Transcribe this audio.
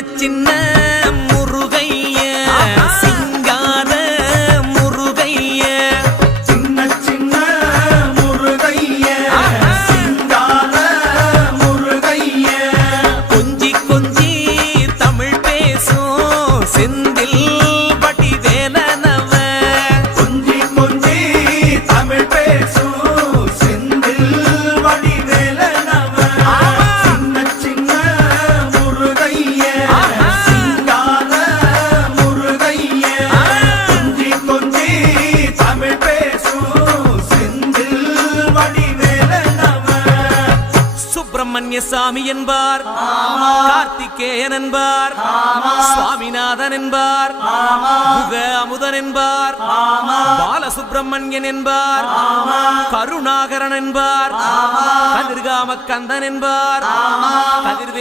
சின்ன முருகைய சிங்கார முருகைய சின்ன சின்ன முருகைய சிங்கார முருகைய கொஞ்சி கொஞ்சி தமிழ் பேசும் செந்தில் வடிவேலனவ கொஞ்சி கொஞ்சி தமிழ் பேசும் செந்தில் வடிவேலனவ சின்ன சின்ன முருகைய சிங்கார முருகைய கொஞ்சி கொஞ்சி தமிழ் பேசும் செந்தில் வடிவேலனவ சுப்பிரமணிய சாமி என்பார், கார்த்திகேயன் என்பார், சுவாமிநாதன் என்பார், முக அமுதன் என்பார், பாலசுப்பிரமணியன் என்பார், கருணாகரன் என்பார், கதிர்காம கந்தன் என்பார், கதிர்வே